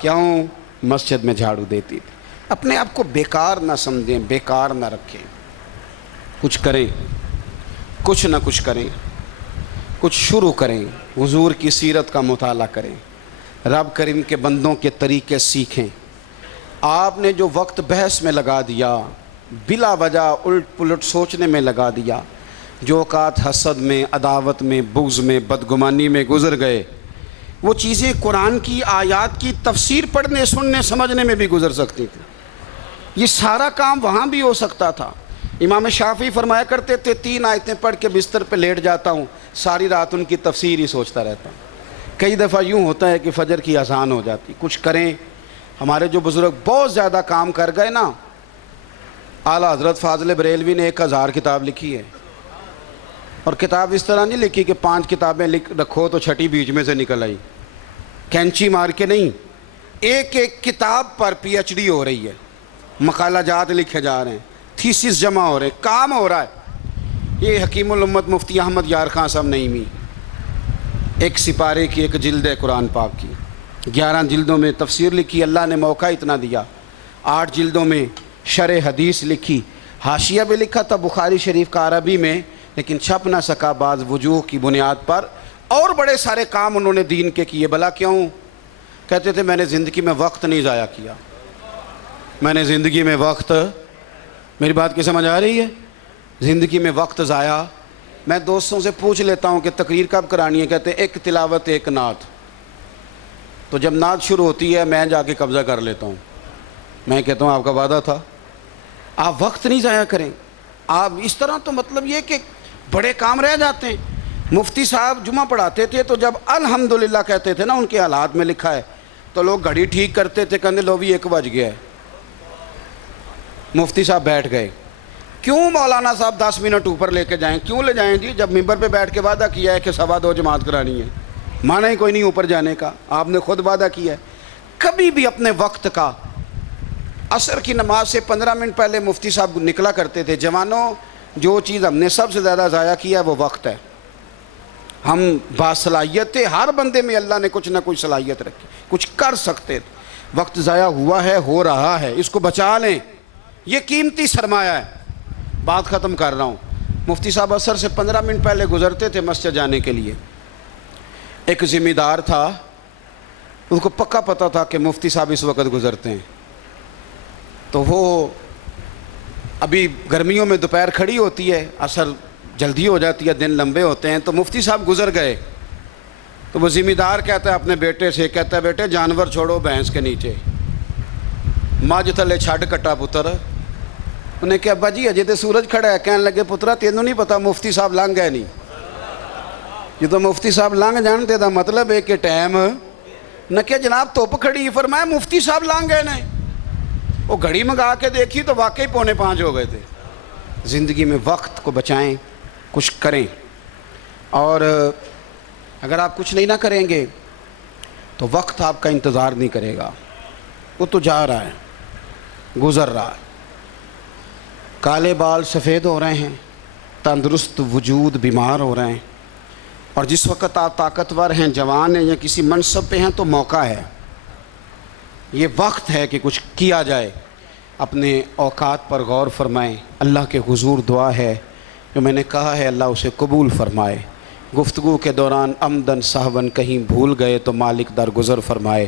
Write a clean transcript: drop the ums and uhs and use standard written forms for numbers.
کیوں مسجد میں جھاڑو دیتی تھی۔ اپنے آپ کو بیکار نہ سمجھیں، بیکار نہ رکھیں، کچھ کریں، کچھ نہ کچھ کریں، کچھ شروع کریں، حضور کی سیرت کا مطالعہ کریں، رب کریم کے بندوں کے طریقے سیکھیں۔ آپ نے جو وقت بحث میں لگا دیا، بلا وجہ الٹ پلٹ سوچنے میں لگا دیا، جو اوقات حسد میں، عداوت میں، بغض میں، بدگمانی میں گزر گئے، وہ چیزیں قرآن کی آیات کی تفسیر پڑھنے، سننے، سمجھنے میں بھی گزر سکتی تھی۔ یہ سارا کام وہاں بھی ہو سکتا تھا۔ امام شافعی فرمایا کرتے تھے 3 آیتیں پڑھ کے بستر پہ لیٹ جاتا ہوں، ساری رات ان کی تفسیر ہی سوچتا رہتا ہوں۔ کئی دفعہ یوں ہوتا ہے کہ فجر کی اذان ہو جاتی، کچھ کریں۔ ہمارے جو بزرگ بہت زیادہ کام کر گئے نا، اعلیٰ حضرت فاضل بریلوی نے 1000 کتاب لکھی ہے، اور کتاب اس طرح نہیں لکھی کہ 5 کتابیں لکھ رکھو تو چھٹی بیچ میں سے نکل آئی، کینچی مار کے نہیں، ایک ایک کتاب پر پی ایچ ڈی ہو رہی ہے، مقالہ جات لکھے جا رہے ہیں، تھیسس جمع ہو رہے ہیں، کام ہو رہا ہے۔ یہ حکیم الامت مفتی احمد یار خان صاحب نعیمی، 1 سپارے کی 1 جلد ہے قرآن پاک کی، 11 جلدوں میں تفسیر لکھی، اللہ نے موقع اتنا دیا، 8 جلدوں میں شرح حدیث لکھی، حاشیہ بھی لکھا تھا بخاری شریف کا عربی میں، لیکن چھپ نہ سکا بعض وجوہ کی بنیاد پر، اور بڑے سارے کام انہوں نے دین کے کیے۔ بھلا کیوں؟ کہتے تھے میں نے زندگی میں وقت نہیں ضائع کیا، میں نے زندگی میں وقت، میری بات کی سمجھ آ رہی ہے؟ زندگی میں وقت ضائع۔ میں دوستوں سے پوچھ لیتا ہوں کہ تقریر کب کرانی ہے، کہتے ہیں 1 تلاوت 1 نعت۔ تو جب نعت شروع ہوتی ہے میں جا کے قبضہ کر لیتا ہوں، میں کہتا ہوں آپ کا وعدہ تھا۔ آپ وقت نہیں ضائع کریں، آپ اس طرح تو مطلب یہ کہ بڑے کام رہ جاتے ہیں۔ مفتی صاحب جمعہ پڑھاتے تھے تو جب الحمدللہ کہتے تھے نا، ان کے حالات میں لکھا ہے، تو لوگ گھڑی ٹھیک کرتے تھے، کہنے لو بھی 1 بج گیا ہے، مفتی صاحب بیٹھ گئے۔ کیوں مولانا صاحب 10 منٹ اوپر لے کے جائیں؟ کیوں لے جائیں جی؟ جب ممبر پہ بیٹھ کے وعدہ کیا ہے کہ 2:15 جماعت کرانی ہے، مانا ہی کوئی نہیں اوپر جانے کا، آپ نے خود وعدہ کیا ہے۔ کبھی بھی اپنے وقت کا، عصر کی نماز سے 15 منٹ پہلے مفتی صاحب نکلا کرتے تھے، جوانوں جو چیز ہم نے سب سے زیادہ ضائع کیا ہے وہ وقت ہے۔ ہم باصلاحیت تھے، ہر بندے میں اللہ نے کچھ نہ کچھ صلاحیت رکھی، کچھ کر سکتے تھے، وقت ضائع ہوا ہے، ہو رہا ہے، اس کو بچا لیں، یہ قیمتی سرمایہ ہے۔ بات ختم کر رہا ہوں۔ مفتی صاحب عصر سے 15 منٹ پہلے گزرتے تھے مسجد جانے کے لیے۔ ایک ذمہ دار تھا، اس کو پکا پتہ تھا کہ مفتی صاحب اس وقت گزرتے ہیں، تو وہ ابھی گرمیوں میں دوپہر کھڑی ہوتی ہے، عصر جلدی ہو جاتی ہے، دن لمبے ہوتے ہیں، تو مفتی صاحب گزر گئے، تو وہ ذمہ دار کہتا ہے اپنے بیٹے سے، کہتا ہے بیٹے جانور چھوڑو بھینس کے نیچے، مجھ تھلے چھڈ کٹا پتر۔ انہیں کہ ابا جی اجے تے سورج کھڑا ہے، کہنے لگے پترا تینوں نہیں پتا مفتی صاحب لنگ گئے نہیں، یہ تو مفتی صاحب لنگ جانتے دا مطلب ہے کہ ٹائم نہ کہ جناب دھوپ کھڑی، فرمایا مفتی صاحب لنگ گئے نے۔ وہ گھڑی منگا کے دیکھی تو واقعی 4:45 ہو گئے تھے۔ زندگی میں وقت کو بچائیں، کچھ کریں، اور اگر آپ کچھ نہیں نہ کریں گے تو وقت آپ کا انتظار نہیں کرے گا، وہ تو جا رہا ہے، گزر رہا ہے۔ کالے بال سفید ہو رہے ہیں، تندرست وجود بیمار ہو رہے ہیں، اور جس وقت آپ طاقتور ہیں، جوان ہیں، یا کسی منصب پہ ہیں تو موقع ہے، یہ وقت ہے کہ کچھ کیا جائے۔ اپنے اوقات پر غور فرمائیں، اللہ کے حضور دعا ہے جو میں نے کہا ہے اللہ اسے قبول فرمائے۔ گفتگو کے دوران عمدن سہون کہیں بھول گئے تو مالک درگزر فرمائے۔